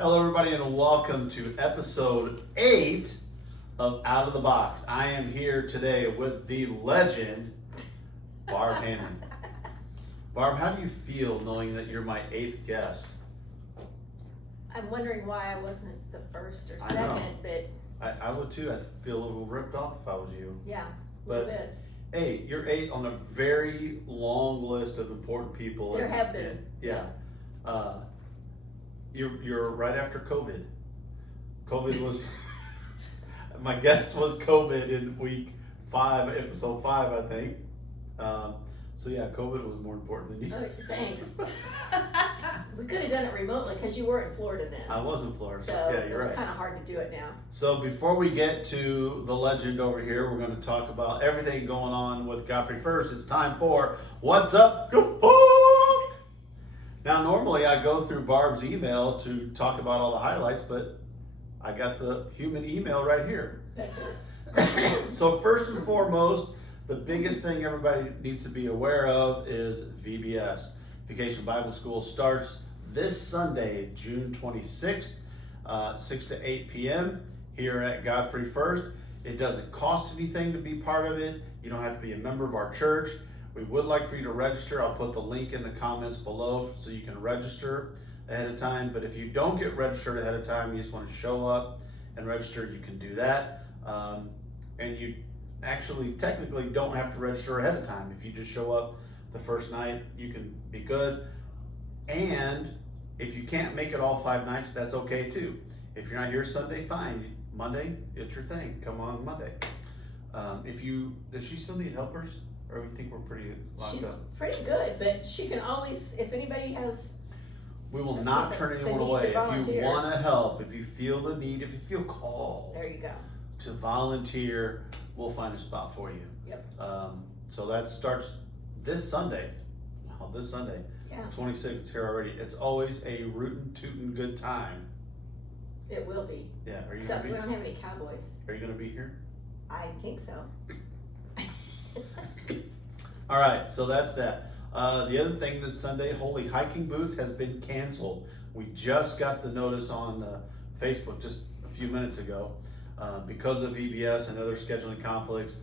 Hello, everybody, and welcome to episode 8 of Out of the Box. I am here today with the legend, Barb Hammond. Barb, how do you feel knowing that you're my 8th guest? I'm wondering why I wasn't the first or I know. second, but I would too. I feel a little ripped off if I was you. yeah, a little But bit. hey, you're 8 on a very long list of important people. There have been. Yeah. You're right after COVID. COVID was, my guest was COVID in week 5, episode 5, I think. So yeah, COVID was more important than you. Oh, thanks. We could have done it remotely because you were in Florida then. I was in Florida, So yeah, it you're was right. kind of hard to do it now. So before we get to the legend over here, we're going to talk about everything going on with Godfrey First. It's time for What's Up, Go Now, normally I go through Barb's email to talk about all the highlights, but I got the human email right here. That's it. So first and foremost, the biggest thing everybody needs to be aware of is VBS. Vacation Bible School starts this Sunday, June 26th, 6 to 8 p.m. here at Godfrey First. It doesn't cost anything to be part of it. You don't have to be a member of our church. We would like for you to register. I'll put the link in the comments below so you can register ahead of time. But if you don't get registered ahead of time, you just want to show up and register, you can do that. And you actually technically don't have to register ahead of time. If you just show up the first night, you can be good. And if you can't make it all 5 nights, that's okay too. If you're not here Sunday, fine. Monday, it's your thing. Come on Monday. Does she still need helpers? Or we think we're pretty locked She's up? pretty good, but she can always, if anybody has, We will not turn the anyone need to away. If you volunteer. want to help, if you feel the need, if you feel called there you go. to volunteer, we'll find a spot for you. Yep. So that starts this Sunday. Wow, this Sunday. Yeah, 26th, it's here already. It's always a rootin' tootin' good time. it will be. Yeah, are you Except we gonna don't have any cowboys. be? Are you gonna be here? I think so. All right, so that's that. The other thing this Sunday, Holy Hiking Boots has been canceled. We just got the notice on Facebook just a few minutes ago. Because of VBS and other scheduling conflicts,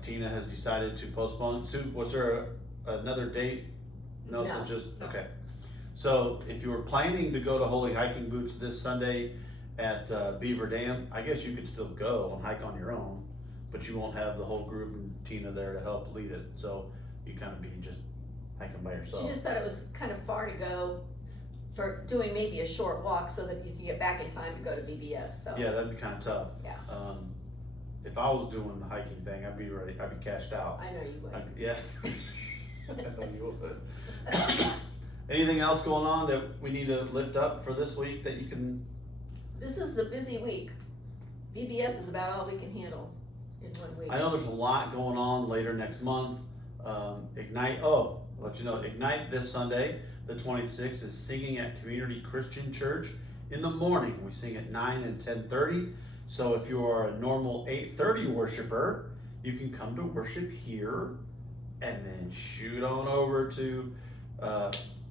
Tina has decided to postpone. Sue, was there another date? No, so No. just, okay. So if you were planning to go to Holy Hiking Boots this Sunday at Beaver Dam, I guess you could still go and hike on your own, but you won't have the whole group and Tina there to help lead it. So you kind of be just hiking by yourself. She just thought it was kind of far to go for doing maybe a short walk so that you can get back in time to go to VBS, so. Yeah, that'd be kind of tough. Yeah. If I was doing the hiking thing, I'd be ready. I'd be cashed out. I know you would. Yeah. I know you would. Anything else going on that we need to lift up for this week that you can? This is the busy week. VBS is about all we can handle in 1 week. I know there's a lot going on later next month. Ignite. Oh, I'll let you know. Ignite this Sunday, the 26th, is singing at Community Christian Church in the morning. We sing at 9 and 10:30. So if you are a normal 8:30 worshiper, you can come to worship here and then shoot on over to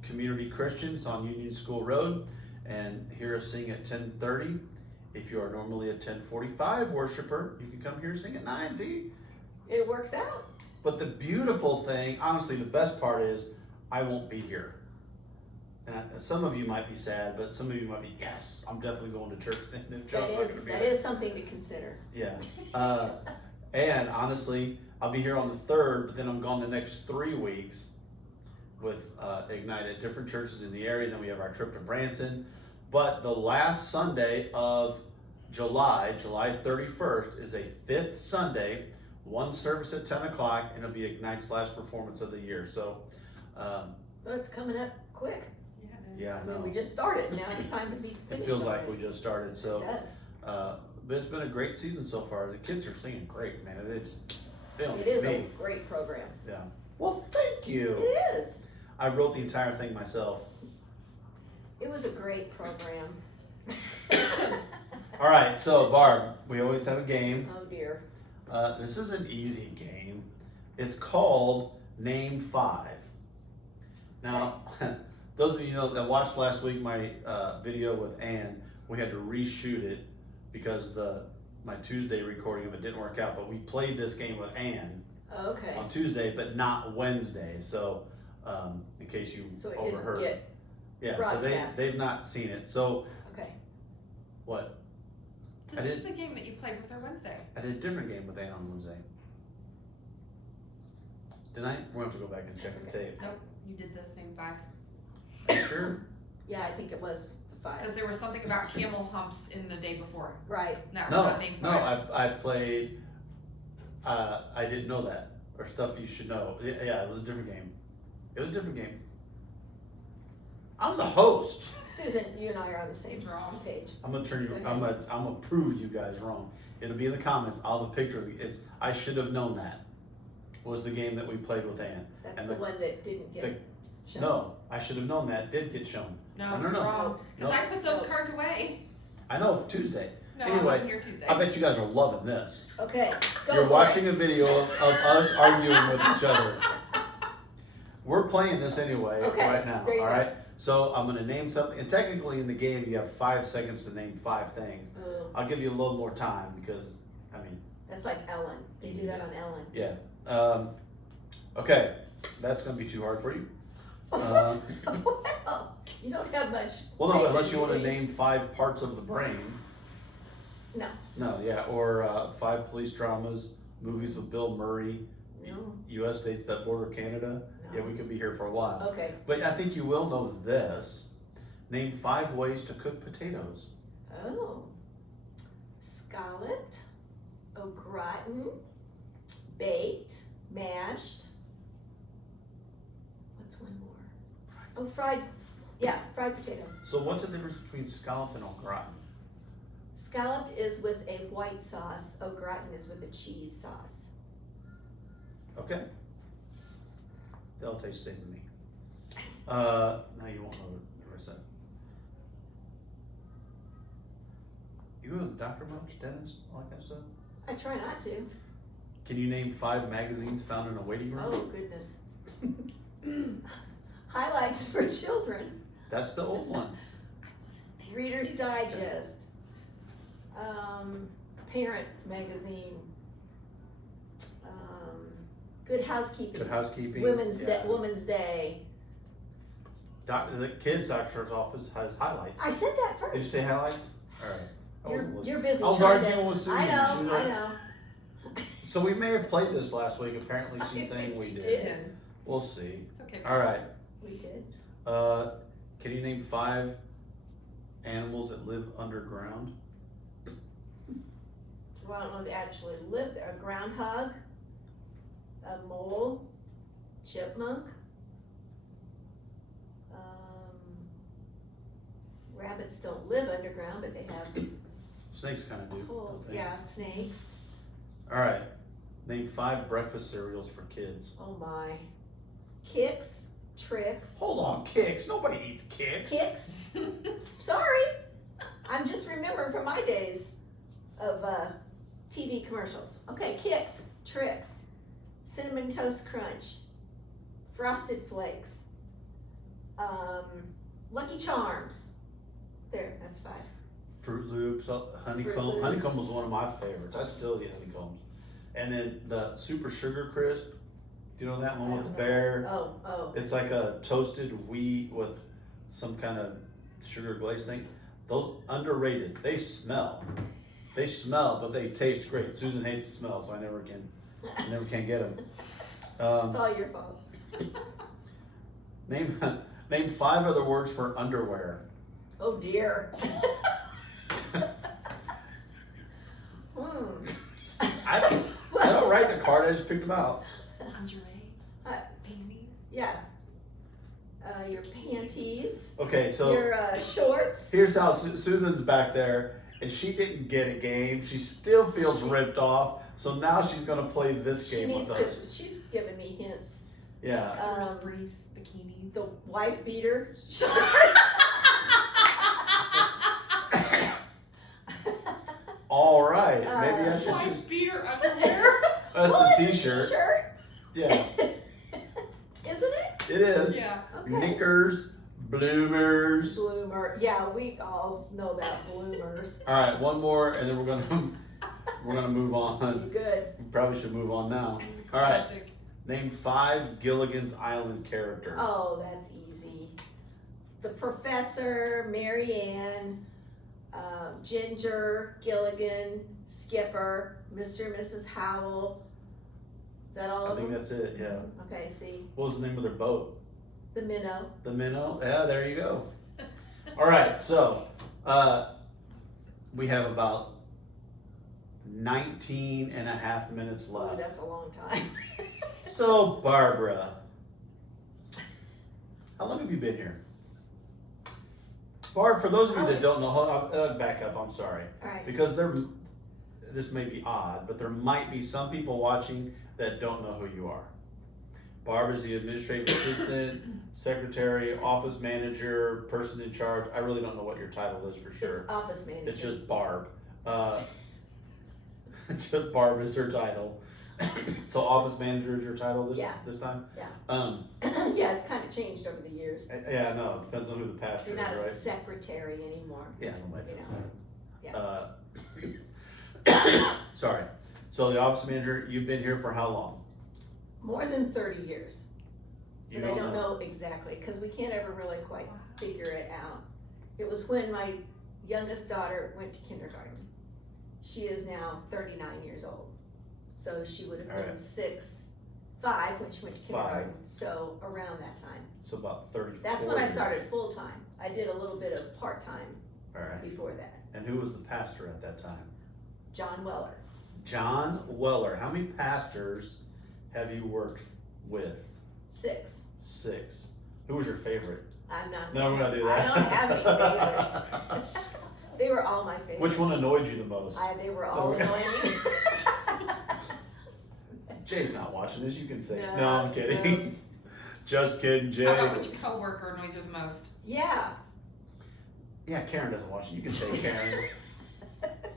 Community Christians on Union School Road and hear us sing at 10:30. If you are normally a 10:45 worshiper, you can come here and sing at 9. See? It works out. But the beautiful thing, honestly, the best part is I won't be here. And some of you might be sad, but some of you might be, yes, I'm definitely going to church then if Joe's not going to be That there. is something to consider. Yeah. And honestly, I'll be here on the 3rd, but then I'm gone the next 3 weeks with Ignite at different churches in the area. Then we have our trip to Branson. But the last Sunday of July 31st, is a 5th Sunday, 1 service at 10 o'clock, and it'll be Ignite's last performance of the year. So, Well, it's coming up quick. yeah, I mean, no. we just started. Now it's time to be finished. It feels like already. we just started. So, It does. but it's been a great season so far. The kids are singing great, man. It's feeling It is me. a great program. Yeah. Well, thank you. It is. I wrote the entire thing myself. It was a great program. All right, so Barb, we always have a game. Oh dear. This is an easy game. It's called Name 5. Now, those of you know that watched last week my video with Ann, we had to reshoot it because my Tuesday recording of it didn't work out. But we played this game with Ann Okay. on Tuesday, but not Wednesday. So in case you So it overheard, didn't get, yeah. broadcast. So they've not seen it. So okay. what? This is the game that you played with her Wednesday. I did a different game with Ann on Wednesday. Didn't I? We'll have to go back and check the tape. Nope, you did this name 5. Are you sure? Yeah, I think it was the 5. Because there was something about camel humps in the day before. Right. That was No, not name 5. no, I played, I didn't know that, or stuff you should know. Yeah, it was a different game. It was a different game. I'm the host. Susan, you and I are on the same He's wrong. page. I'm gonna turn you, Go I'm gonna prove you guys wrong. It'll be in the comments, I'll have a picture of it. I should have known that. Was the game that we played with Ann. That's And the one that didn't get shown. No, I should have known that, did get shown. No, No, no, no. wrong. Because No. I put those No. cards away. I know, Tuesday. No, Anyway, I wasn't here Tuesday. I bet you guys are loving this. Okay, go You're for watching it. a video of us arguing with each other. We're playing this anyway, Okay, right now, there you go. alright? So I'm gonna name something, and technically in the game you have 5 seconds to name 5 things. Oh, I'll give you a little more time because, I mean, that's like Ellen. They do that on Ellen. yeah. Okay, that's gonna be too hard for you. Well, you don't have much. Well, no, faith unless in you wanna me. name 5 parts of the brain. No. No, yeah, or 5 police dramas, movies with Bill Murray, No. US states that border Canada. No. Yeah, we could be here for a while. Okay. But I think you will know this. Name 5 ways to cook potatoes. Oh. Scalloped, au gratin, baked, mashed. What's one more? Oh, fried. Yeah, fried potatoes. So what's the difference between scalloped and au gratin? Scalloped is with a white sauce. Au gratin is with a cheese sauce. Okay. They'll taste the same to me. Now you won't know the rest of it. You go to the doctor much, dentist, all that kind of stuff? I try not to. Can you name 5 magazines found in a waiting room? Oh, goodness. Highlights for children. That's the old one. Reader's Digest. Parent Magazine. Good Housekeeping. Good Housekeeping. Women's yeah. Day. Women's Day. The kids' doctor's office has highlights. I said that Did you first. say highlights? All right. I wasn't listening. You're busy. I was trying to- arguing with Susan. I She know. was I like- know. So we may have played this last week. Apparently she's saying we We did. did. We'll see. It's okay. All right. We did. Can you name 5 animals that live underground? Well, I don't know if they actually live there. A groundhog, a mole, chipmunk, rabbits don't live underground, but they have Snakes kind of do. holes. don't they? Yeah, snakes. All right. Name 5 breakfast cereals for kids. Oh my. Kicks, Tricks. Hold on, Kicks. Nobody eats Kicks. Kicks? Sorry. I'm just remembering from my days of TV commercials. Okay, Kicks, Tricks, Cinnamon Toast Crunch, Frosted Flakes, Lucky Charms. There, that's 5. Fruit Loops, honeycomb. Fruit Loops. Honeycomb was one of my favorites. I still get honeycombs. And then the Super Sugar Crisp. Do you know that one with the bear? Oh. It's like a toasted wheat with some kind of sugar glaze thing. Those underrated. They smell, but they taste great. Susan hates the smell, so I never can get them. It's all your fault. Name 5 other words for underwear. Oh dear. I don't write the card. I just picked them out. Lingerie. Panties. Yeah. Your panties. Okay, so Your shorts. here's how Susan's back there, and she didn't get a game. She still feels ripped off. So now she's gonna play this She game needs with to. us. She's giving me hints. Yeah. Boxers, briefs, bikinis. The wife beater. All right. Maybe I should Wife just. beater underwear. That's Well, a it's T-shirt. T-shirt. Yeah, Isn't it? it is. Yeah. Okay. Knickers, bloomer. Yeah, we all know about bloomers. All right, one more, and then we're gonna move on. Good. We probably should move on now. All right, Classic. name 5 Gilligan's Island characters. Oh, that's easy. The Professor, Mary Ann, Ginger, Gilligan, Skipper, Mr. and Mrs. Howell. Is that all I of think them? that's it. Yeah. Okay, see, What was the name of their boat? the minnow. The Minnow. Yeah, there you go. All right, so we have about 19 and a half minutes Oh, left. that's a long time. So, Barbara, how long have you been here? Barb, for those of you that don't know, back up, I'm sorry. All right. Because this may be odd, but there might be some people watching that don't know who you are. Barb is the administrative assistant, secretary, office manager, person in charge. I really don't know what your title is for sure. It's office manager. It's just Barb. It's just Barb is her title. So office manager is your title this time? Yeah. Yeah. Yeah, it's kind of changed over the years. Yeah, no, it depends on who the pastor You're not is, a right? secretary anymore. Yeah, nobody You knows know. that. Sorry. So the office manager, you've been here for how long? More than 30 years. You But I don't know exactly, because we can't ever really quite figure it out. It was when my youngest daughter went to kindergarten. She is now 39 years old. So she would have All been right. 5 when she went to 5. kindergarten, so around that time. So about 34 That's when I years. started full-time. I did a little bit of part-time All right. before that. And who was the pastor at that time? John Weller. John Weller. How many pastors have you worked with? 6. 6. Who was your favorite? I'm not. No, we're gonna do that. I don't have any favorites. They were all my favorites. Which one annoyed you the most? They were all Okay. annoying me. Jay's not watching this, you can say. No, No, I'm kidding. Just kidding, Jay. How about which coworker annoys you the most? Yeah. Yeah, Karen doesn't watch it. You can say Karen.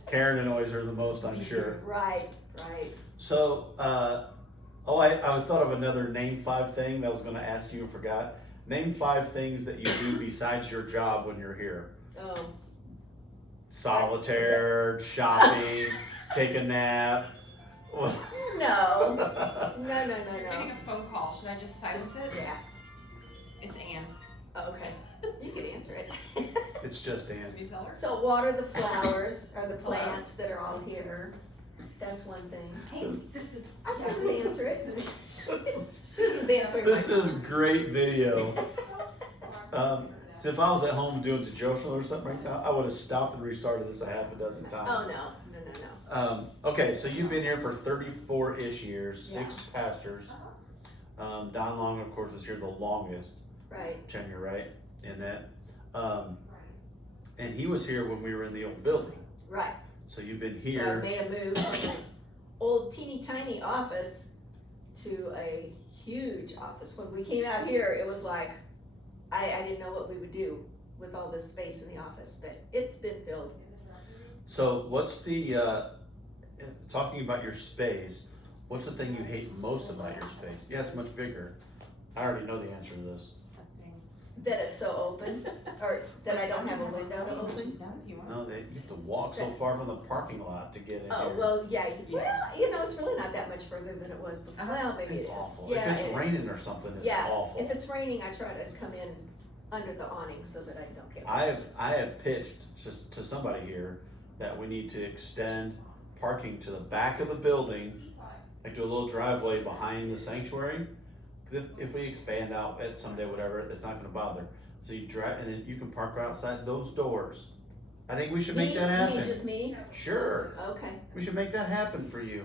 Karen annoys her the most, I'm sure. Right. So, I thought of another name 5 thing that I was going to ask you and forgot. Name 5 things that you do besides your job when you're here. Oh. Solitaire, shopping, take a nap. No. Getting No. a phone call, should I just silence it? Yeah. It's Ann. Okay. You could answer it. It's just Ann. Can you tell her? So water the flowers or the plants that are all here. That's one thing. Hey, this is. I totally answer it. Susan's answering. This my is great video. So if I was at home doing devotional or something right now, I would have stopped and restarted this a half a dozen times. Oh, no. Okay, so you've been here for 34-ish years, 6 pastors. Don Long, of course, was here the longest Right. tenure, right? In that. And he was here when we were in the old building. Right. So you've been So I here. made a move from an old teeny tiny office to a huge office. When we came out here, it was like, I didn't know what we would do with all this space in the office, but it's been filled. So what's the, talking about your space, what's the thing you hate most about your space? Yeah, it's much bigger. I already know the answer to this. That it's so open, or that I don't have a window to open. No, you have to walk so far from the parking lot to get in Oh, here. well, yeah, well, it's really not that much further than it was before. Well, maybe it It's is. awful. Yeah, If it it's is. raining or something, it's Yeah, awful. if it's raining, I try to come in under the awning so that I don't get wet. I have pitched just to somebody here that we need to extend parking to the back of the building, like do a little driveway behind the sanctuary. Cause if we expand out at someday, whatever, it's not gonna bother. So you drive, and then you can park outside those doors. I think we should make that You happen. mean just me? Sure, Okay. we should make that happen for you.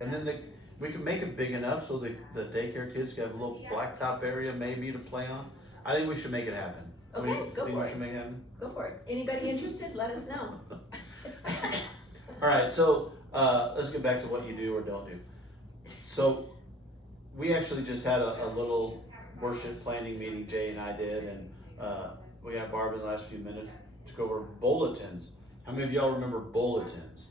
And then we can make it big enough so the daycare kids can have a little blacktop area maybe to play on. I think we should make it happen. Okay, go Think for we it. should make it happen? Go for it. Anybody interested, let us know. All right, so let's get back to what you do or don't do. So we actually just had a little worship planning meeting, Jay and I did, and we got Barb in the last few minutes to go over bulletins. How many of y'all remember bulletins?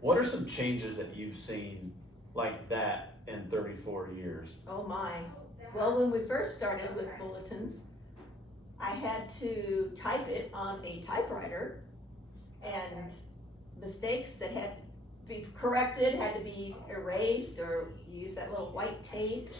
What are some changes that you've seen like that in 34 years? Oh my. Well, when we first started with bulletins, I had to type it on a typewriter, and mistakes that had to be corrected had to be erased, or use that little white tape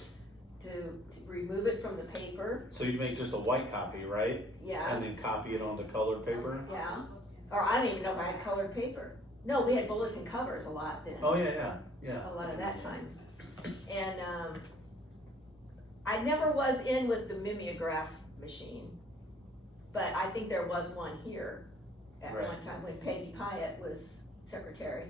to remove it from the paper. So you make just a white copy, right? Yeah, And then copy it on the colored paper? yeah. Or I don't even know if I had colored paper. No, we had bulletin covers a lot then. Oh, yeah. A lot of that time. And I never was in with the mimeograph machine, but I think there was one here at Right. one time when Peggy Pyatt was secretary.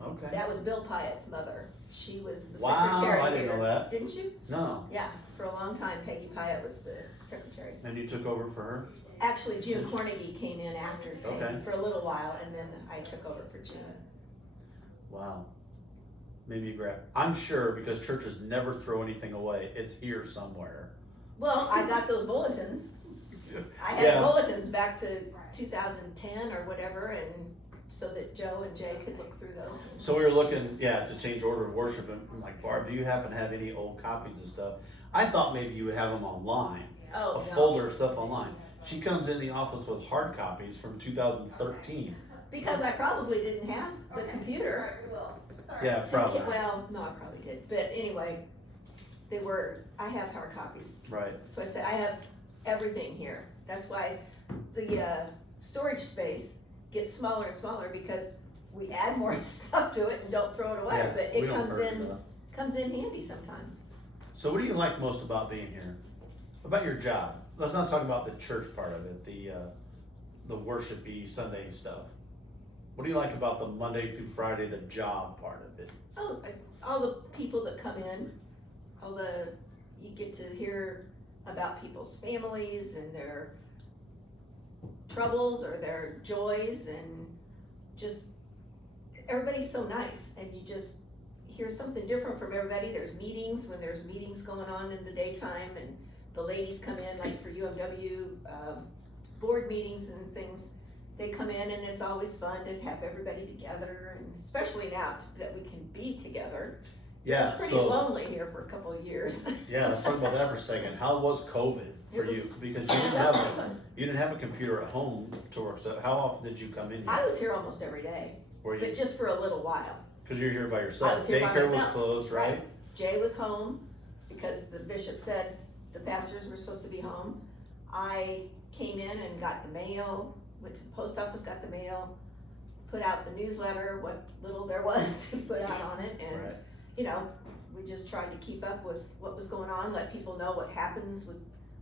Okay. That was Bill Pyatt's mother. She was the Wow, secretary I didn't here. know that. Didn't you? No. Yeah, for a long time Peggy Pyatt was the secretary. And you took over for her? Actually, June Cornegie came in after Peggy Okay. for a little while, and then I took over for June. Wow. Mimeograph. I'm sure because churches never throw anything away, it's here somewhere. Well, I got those bulletins. I had Yeah. bulletins back to 2010 or whatever, and so that Joe and Jay could look through those. So we were looking, to change order of worship, and I'm like, Barb, do you happen to have any old copies of stuff? I thought maybe you would have them online, Oh, a no. folder of stuff online. She comes in the office with hard copies from 2013. Because I probably didn't have the computer. Yeah, probably. Well, no, I probably did. But anyway, I have hard copies. Right. So I said, I have everything here. That's why the storage space gets smaller and smaller, because we add more stuff to it and don't throw it away. Yeah, But we it don't comes purge in, enough. comes in handy sometimes. So what do you like most about being here? About your job? Let's not talk about the church part of it, the worshipy Sunday stuff. What do you like about the Monday through Friday, the job part of it? Oh, all the people that come in, you get to hear about people's families and their troubles or their joys, and just, everybody's so nice, and you just hear something different from everybody. There's meetings, when there's meetings going on in the daytime, and the ladies come in, like for UMW, board meetings and things. They come in, and it's always fun to have everybody together, and especially now that we can be together. Yeah, It was pretty so, lonely here for a couple of years. yeah, let's talk about that for a second. How was COVID for It was- you? Because you didn't have a computer at home to work, so how often did you come in here? I was here almost every day, Were you, but just for a little while. because you're here by yourself? I was here by Daycare was myself. closed, right? Jay was home because the bishop said the pastors were supposed to be home. I came in and got the mail, went to the post office, got the mail, put out the newsletter, what little there was to put out on it, and Right. We just tried to keep up with what was going on, let people know what happens with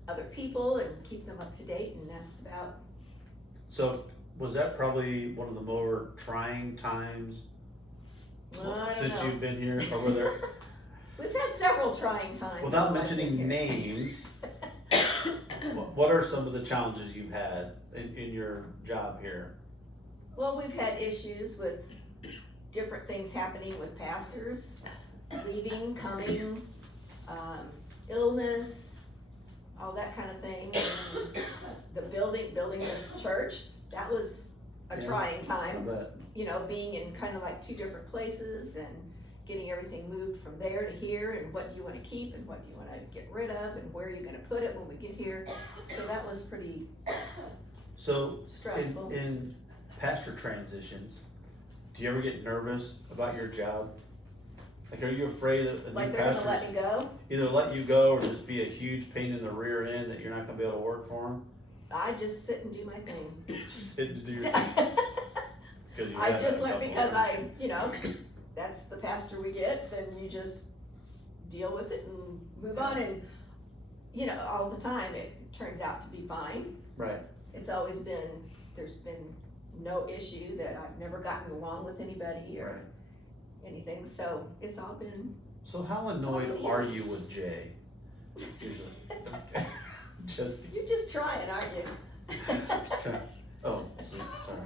other people, and keep them up to date, and that's about. So was that probably one of the more trying times I don't since know. you've been here, or were there? We've had several trying times. Without while I've been mentioning here. names, what are some of the challenges you've had in your job here? Well, we've had issues with different things happening with pastors, leaving, coming, illness, all that kind of thing. And the building this church, that was a Yeah. trying I time, bet. being in kind of like two different places and getting everything moved from there to here, and what you wanna keep and what you wanna get rid of, and where you're gonna put it when we get here. So that was pretty So stressful. in pastor transitions, do you ever get nervous about your job? Like, are you afraid that the Like new they're gonna let pastors me go? either let you go or just be a huge pain in the rear end that you're not gonna be able to work for them? I just sit and do my thing. Just sit to do your I just went because that's the pastor we get, then you just deal with it and move on, and, all the time, it turns out to be fine. Right. It's always been, there's been no issue that I've never gotten along with anybody or anything, so it's all been, So how annoyed are you with Jay? Usually. Just you're just trying, aren't you? oh, sorry.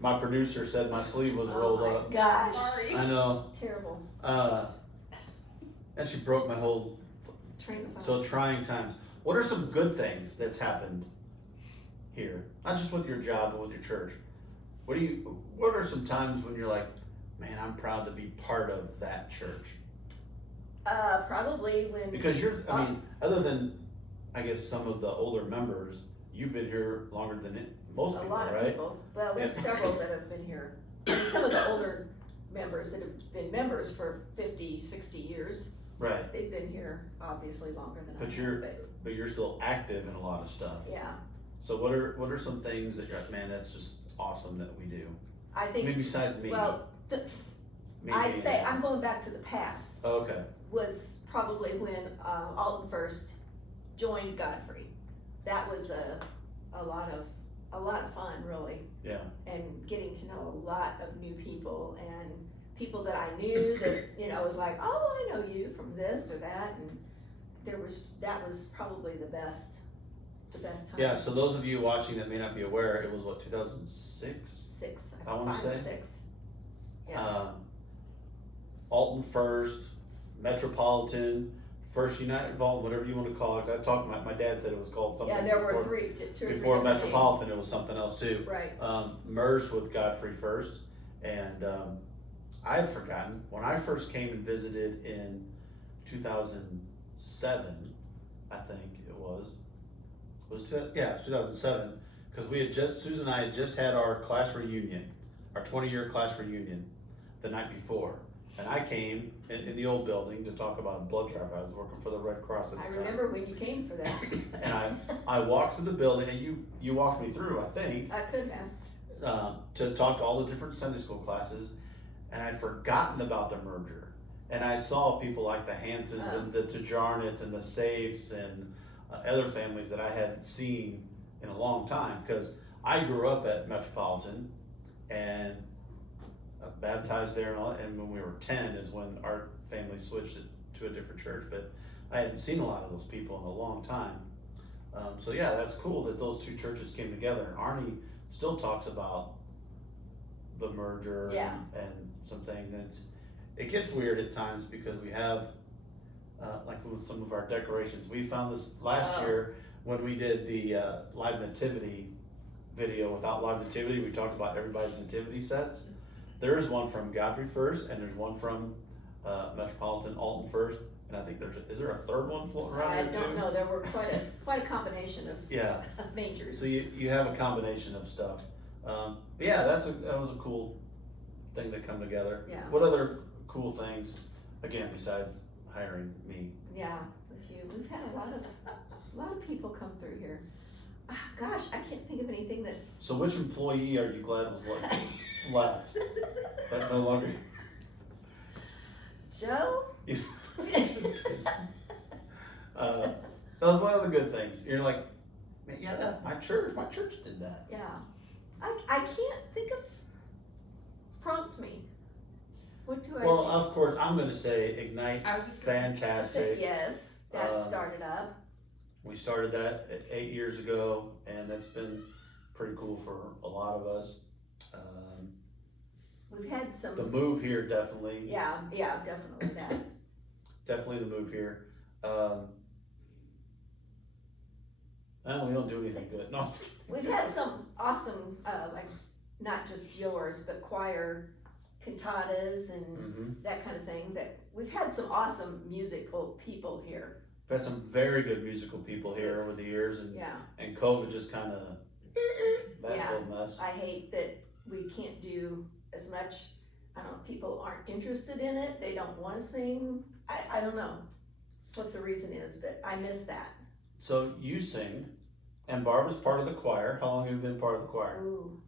My producer said my sleeve was rolled Oh up. my gosh, Sorry. I know. terrible, And she broke my whole. train of thought. So trying times. What are some good things that's happened here? Not just with your job, but with your church. What are some times when you're like, man, I'm proud to be part of that church? Probably when. Because other than I guess some of the older members, you've been here longer than most A people, lot of right? people. Well, there's Yeah. several that have been here. And some of the older members that have been members for 50, 60 years, Right, they've been here obviously longer than I But have. you're- but you're still active in a lot of stuff. Yeah, So what are some things that you're like, man, that's just awesome that we do? I think, Maybe besides me. well, maybe, I'd say, I'm going back to the past, Okay, was probably when Alton first joined Godfrey. That was a lot of fun, really, yeah, and getting to know a lot of new people and people that I knew that, you know, was like, oh, I know you from this or that, and that was probably the best time. yeah. So those of you watching that may not be aware, it was what 2006. 6, I wanna 5 or say. 6. Yeah. Alton First, Metropolitan, First United Vault, whatever you want to call it. I talked. My dad said it was called something. Yeah, there were before, 2 or 3 before different Metropolitan. It was something else too. names. Right. Merged with Godfrey First, and I had forgotten when I first came and visited in 2007. I think it was 2007, because Susan and I had just had our class reunion, our 20-year class reunion, the night before, and I came in the old building to talk about a blood drive. I was working for the Red Cross at the I time. remember when you came for that. And I walked through the building, and you walked me through, I think, I could have. to talk to all the different Sunday school classes, and I'd forgotten about the merger. And I saw people like the Hansons and the Tjarnets and the Safes and other families that I hadn't seen in a long time, because I grew up at Metropolitan and baptized there, and when we were 10 is when our family switched it to a different church, but I hadn't seen a lot of those people in a long time. So yeah, that's cool that those two churches came together, and Arnie still talks about the merger Yeah. and some things. And it gets weird at times because we have, like with some of our decorations, we found this last year when we did the live nativity video. Without live nativity, we talked about everybody's nativity sets. There's one from Godfrey First, and there's one from Metropolitan Alton First, and I think is there a third one floating around I there too? don't know, there were quite a combination of Yeah. majors. So you have a combination of stuff. But yeah, that was a cool thing that come together. Yeah. What other cool things, again, besides hiring me? Yeah, with you, we've had a lot of people come through here. Gosh, I can't think of anything that's. So which employee are you glad was left? That no longer. Joe? That was one of the good things. You're like, man, yeah, that's my church. My church did that. Yeah, I can't think of. Prompt me. What do I? Well, think? of course, I'm going to say Ignite. I was just gonna Fantastic. Yes, that Um, started up. We started that 8 years ago, and that's been pretty cool for a lot of us. We've had some. The move here, definitely. Yeah, definitely that. Definitely the move here. No, we don't do anything good. No, I'm just kidding. We've had some awesome, like, not just yours, but choir cantatas and Mhm. that kind of thing, that we've had some awesome musical people here. We've had some very good musical people here over the years, and Yeah, COVID just kind of that Yeah. whole mess. I hate that we can't do as much. I don't know if people aren't interested in it, they don't wanna sing, I don't know what the reason is, but I miss that. So you sing, and Barb is part of the choir. How long have you been part of the choir? Ooh,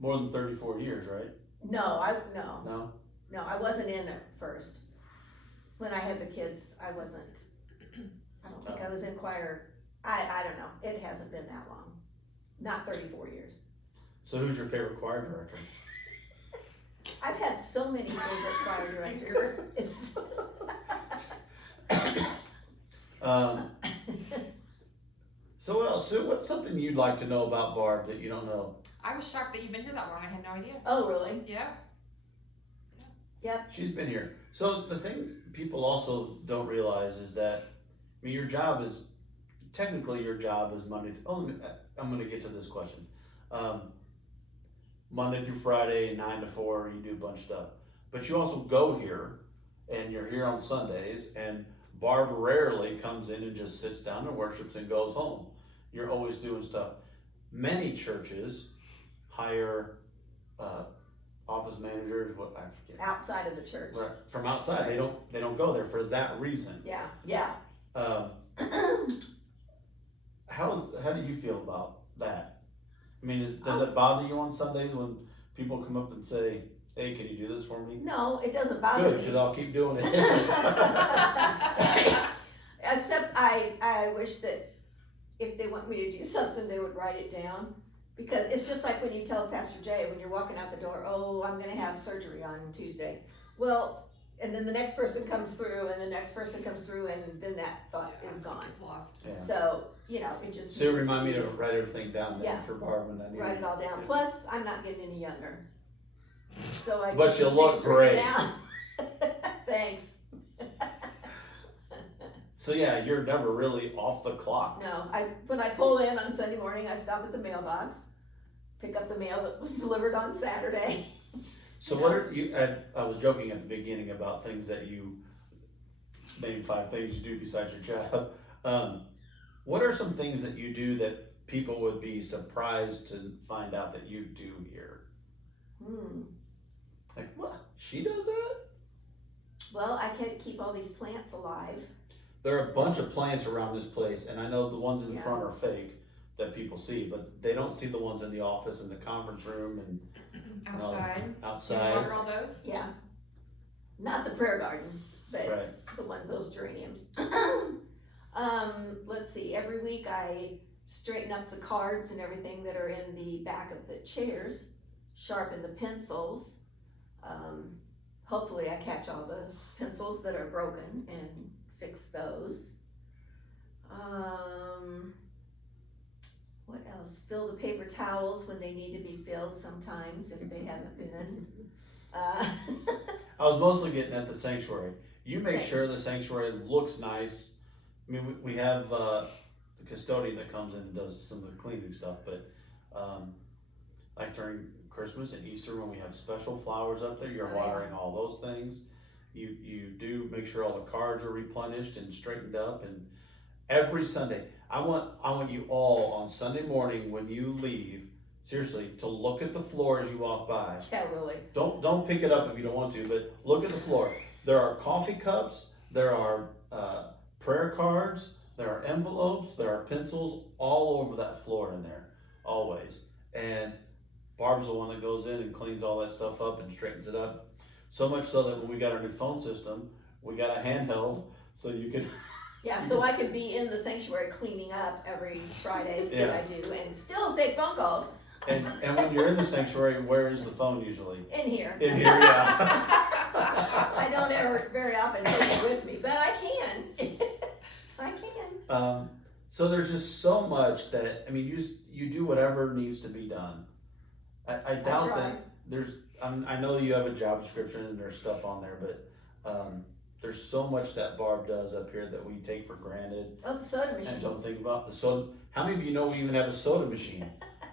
More than 34 years, right? no, No? I wasn't in at first. When I had the kids, I wasn't, I don't think I was in choir, I don't know, it hasn't been that long, not 34 years. So who's your favorite choir director? I've had so many favorite choir directors, it's. So what else? So what's something you'd like to know about Barb that you don't know? I was shocked that you've been here that long. I had no idea. Oh, really? Yeah. She's been here. So the thing people also don't realize is that, I mean, technically your job is Monday. I'm going to get to this question. Monday through Friday, 9 to 4, you do a bunch of stuff. But you also go here, and you're here on Sundays, and Barb rarely comes in and just sits down and worships and goes home. You're always doing stuff. Many churches hire office managers, what I forget. Outside of the church. Right, from outside. They don't go there for that reason. Yeah. How do you feel about that? I mean, does it bother you on Sundays when people come up and say, "Hey, can you do this for me?" No, it doesn't bother Good, me. because I'll keep doing it. Except I wish that if they want me to do something, they would write it down. Because it's just like when you tell Pastor Jay, when you're walking out the door, oh, I'm gonna have surgery on Tuesday. Well, and then the next person comes through, and the next person comes through, and then that thought is gone. It's lost. Yeah. So, it just. So you needs remind me be- to write everything down there Yeah. for Barb when I need Write it all down. Yeah. Plus, I'm not getting any younger. So I But get you the look things written great. down. Thanks. So yeah, you're never really off the clock. No, when I pull in on Sunday morning, I stop at the mailbox, pick up the mail that was delivered on Saturday. So what are you? I was joking at the beginning about things that you name 5 things you do besides your job. What are some things that you do that people would be surprised to find out that you do here? Like, what? She does that? Well, I can't keep all these plants alive. There are a bunch of plants around this place, and I know the ones in Yeah. front are fake that people see, but they don't see the ones in the office and the conference room and Outside. Do you outside. water all those? Yeah. Not the prayer garden, but Right. the one, those geraniums. Let's see, every week I straighten up the cards and everything that are in the back of the chairs, sharpen the pencils. Hopefully I catch all the pencils that are broken and fix those. What else? Fill the paper towels when they need to be filled sometimes if they haven't been. I was mostly getting at the sanctuary. You make Same. sure the sanctuary looks nice. I mean, we have the custodian that comes in and does some of the cleaning stuff, but like during Christmas and Easter when we have special flowers up there, you're Oh, yeah. watering all those things. You do make sure all the cards are replenished and straightened up, and every Sunday, I want you all on Sunday morning when you leave, seriously, to look at the floor as you walk by. Yeah, really. Don't pick it up if you don't want to, but look at the floor. There are coffee cups, there are prayer cards, there are envelopes, there are pencils all over that floor in there, always. And Barb's the one that goes in and cleans all that stuff up and straightens it up. So much so that when we got our new phone system, we got a handheld so you could. Yeah, so I could be in the sanctuary cleaning up every Friday Yeah. that I do and still take phone calls And when you're in the sanctuary, where is the phone usually? in here. In here, yeah. I don't ever very often take it with me, but I can. I can. So there's just so much that, I mean, you do whatever needs to be done. I doubt try. that there's, I know you have a job description and there's stuff on there, but there's so much that Barb does up here that we take for granted Oh, the soda and machine. don't think about the soda. How many of you know we even have a soda machine?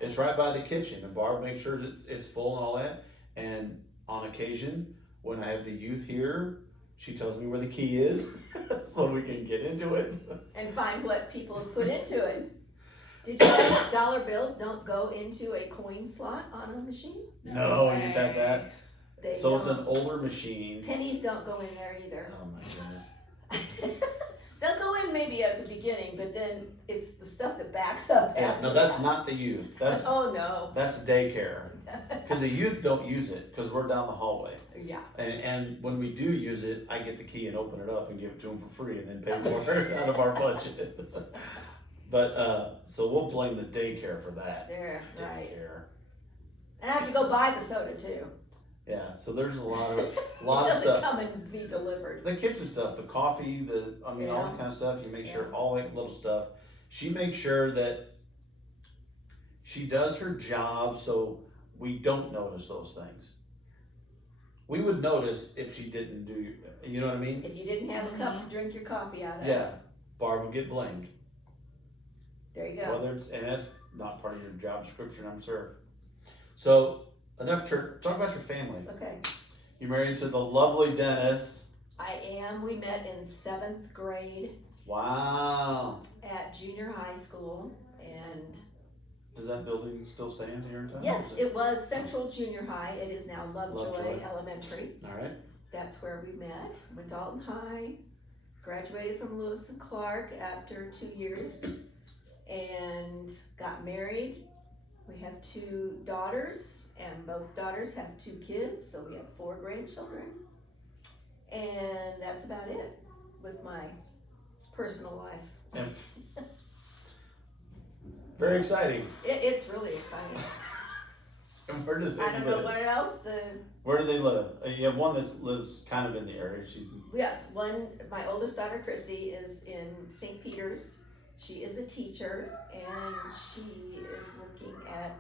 It's right by the kitchen, and Barb makes sure it's full and all that. And on occasion, when I have the youth here, she tells me where the key is so we can get into it. And find what people have put into it. Did you know that dollar bills don't go into a coin slot on a machine? No, way. you've had that. They So it's don't. an older machine. Pennies don't go in there either. Oh my goodness. They'll go in maybe at the beginning, but then it's the stuff that backs up Yeah, after no, that's that. not the youth. That's Oh, no. daycare. Because the youth don't use it because we're down the hallway. Yeah. And when we do use it, I get the key and open it up and give it to them for free and then pay for it out of our budget. But so we'll blame the daycare for that. There, right. Daycare. And I have to go buy the soda too. Yeah. So there's a lot of It of doesn't stuff. come and be delivered. The kitchen stuff, the coffee, all Yeah. that kind of stuff. You make sure Yeah. all that little stuff. She makes sure that she does her job so we don't notice those things. We would notice if she didn't do, you know what I mean? If you didn't have a cup to drink your coffee out of. Yeah, Barb would get blamed. There you go. Whether it's, and that's not part of your job description, I'm sure. So enough church. Talk about your family. Okay. You're married to the lovely Dennis. I am. We met in 7th grade Wow. at junior high school, and Does that building still stand here in town? yes, it was Central Junior High. It is now Lovejoy Lovejoy. Elementary. All right. That's where we met. Went to Alton High, graduated from Lewis and Clark after 2 years, and got married. We have 2 daughters, and both daughters have 2 kids, so we have 4 grandchildren. And that's about it with my personal life. Very exciting. It's really exciting. And where do they I don't know live? what else to. Where do they live? You have one that lives kind of in the area. She's Yes, my oldest daughter Christy is in St. Peter's. She is a teacher, and she is working at,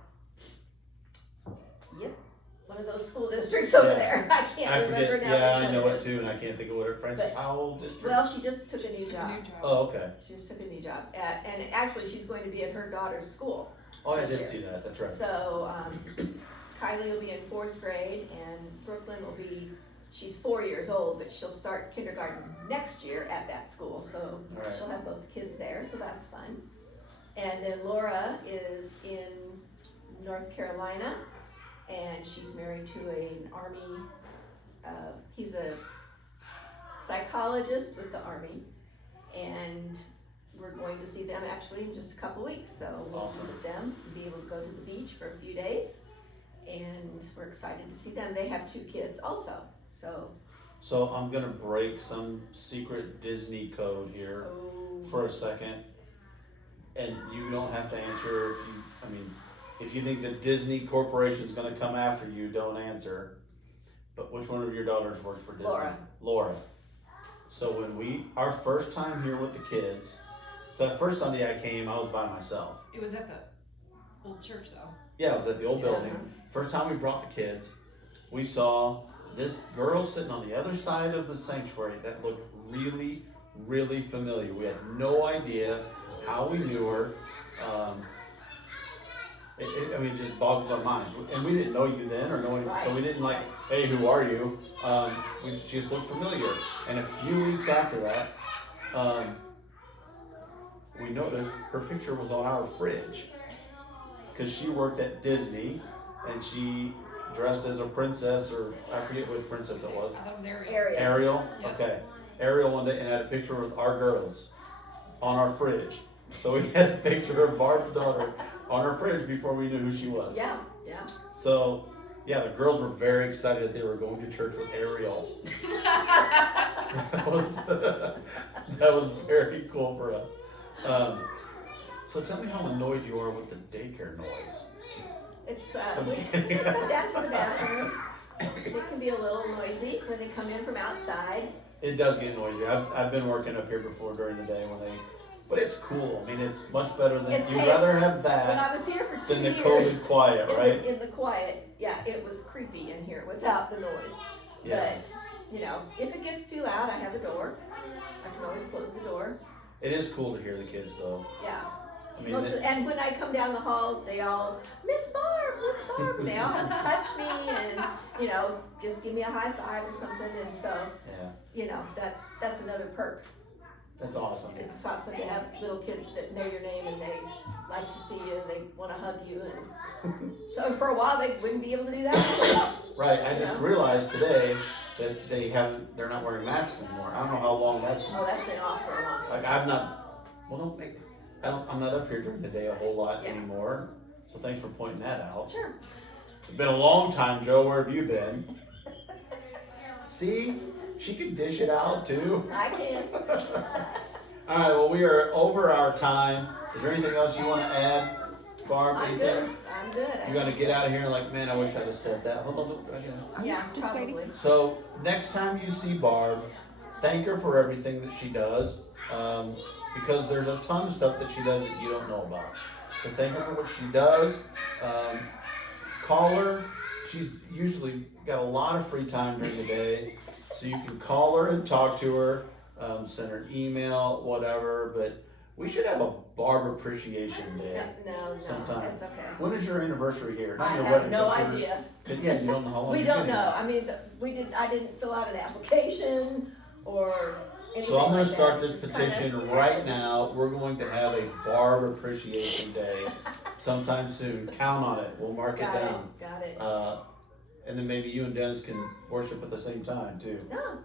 one of those school districts over Yeah. there. I can't remember now Yeah, which I one know it it is. too, and I can't think of what it. Francis But- Howell District. Well, she just took a new Just job. a new job. Oh, okay. She just took a new job and actually she's going to be at her daughter's school. Oh, I this did year. see that. That's right. So, Kylie will be in 4th grade, and Brooklyn will be, she's 4 years old, but she'll start kindergarten next year at that school, so All right. she'll have both kids there, so that's fun. And then Laura is in North Carolina, and she's married to an Army, he's a psychologist with the Army, and we're going to see them actually in just a couple weeks, so we'll Awesome. visit them and be able to go to the beach for a few days, and we're excited to see them. They have 2 kids also, so. So I'm gonna break some secret Disney code here Oh. for a second, and you don't have to answer if you think the Disney Corporation's gonna come after you, don't answer. But which one of your daughters works for Disney? Laura. Laura. So when our first time here with the kids, so that first Sunday I came, I was by myself. It was at the old church though. Yeah, it was at the old Yeah. building. First time we brought the kids, we saw this girl sitting on the other side of the sanctuary that looked really, really familiar. We had no idea how we knew her. It just boggles our mind. And we didn't know you then or know you, so we didn't like, hey, who are you? She just looked familiar. And a few weeks after that, we noticed her picture was on our fridge. Because she worked at Disney, and she dressed as a princess, or I forget which princess it was. I thought it was Ariel. Ariel? Yep. Okay. Ariel one day, and had a picture with our girls on our fridge. So we had a picture of Barb's daughter on our fridge before we knew who she was. Yeah. So, yeah, the girls were very excited that they were going to church with Ariel. that was very cool for us. So tell me how annoyed you are with the daycare noise. It's, when they come down to the bathroom, it can be a little noisy when they come in from outside. It does get noisy. I've been working up here before during the day but it's cool. I mean, it's much better than, you'd rather have When I that was here for 2 than the years, COVID quiet, right? in the quiet, yeah, it was creepy in here without the noise. Yeah. But, if it gets too loud, I have a door. I can always close the door. It is cool to hear the kids though. Yeah. I mean, And when I come down the hall, they all, Miss Barb, and they all have to touch me and, just give me a high five or something. And so, yeah, that's another perk. that's awesome. It's awesome to have little kids that know your name and they like to see you and they want to hug you. And so for a while, they wouldn't be able to do that. Right, I just realized today that they're not wearing masks anymore. I don't know how long that's Oh, that's been off for a long time. like. I'm not up here during the day a whole lot anymore. So thanks for pointing that out. Sure. It's been a long time, Joe. Where have you been? See, she can dish it out too. I can. All right, well, we are over our time. Is there anything else you want to add, Barb? I'm Anything? good. I'm good. You're gonna get out of here and like, man, I wish I'd have said that. Hold on, Yeah, Just probably. waiting. So next time you see Barb, thank her for everything that she does, because there's a ton of stuff that she does that you don't know about. So thank her for what she does. Call her. She's usually got a lot of free time during the day, so you can call her and talk to her, send her an email, whatever. But we should have a Barb Appreciation Day. No, sometime. it's okay. When is your anniversary here? Not I your have wedding, no but idea. Yeah, you don't know how long. We you've don't been here. know. I mean, I didn't fill out an application. or anything So I'm gonna like start that. this Just petition kinda- right now. We're going to have a Barb Appreciation Day sometime soon. Count on it. We'll mark it Got down. it, got it. And then maybe you and Dennis can worship at the same time too. No,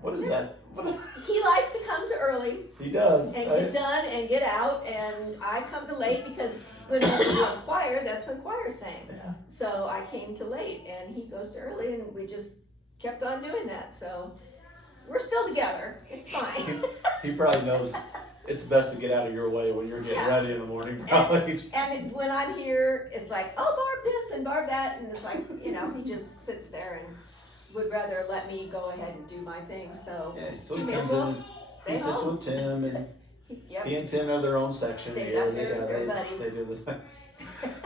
What is Yes. that? What he likes to come to early he does. and get done and get out, and I come to late because when we were doing choir, that's when choir sang. Yeah. So I came to late, and he goes to early, and we just kept on doing that. So we're still together. It's fine. He probably knows it's best to get out of your way when you're getting Yeah. ready in the morning. Probably. And when I'm here, it's like, oh, Barb this and Barb that, and it's like, he just sits there and would rather let me go ahead and do my thing. So Yeah. So he he may as comes well in. stay He sits home. with Tim, and Yep. he and Tim have their own section They here. got their buddies. They do the thing.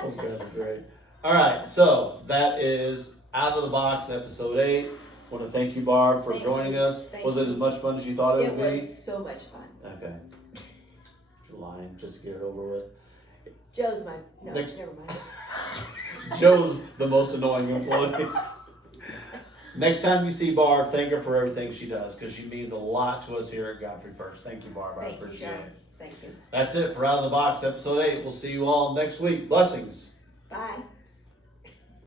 Those guys are great. All right, so that is Out of the Box, episode 8. Want to thank you, Barb, for Thank joining you. us. Thank Was it you. as much fun as you thought it It would be? was so much fun. Okay. You're lying, just to get it over with. Joe's my no, Next- never mind. Joe's the most annoying employee. Next time you see Barb, thank her for everything she does, because she means a lot to us here at Godfrey First. Thank you, Barb. I Thank you, appreciate Joe. it. Thank you. That's it for Out of the Box, episode 8. We'll see you all next week. Blessings. Bye.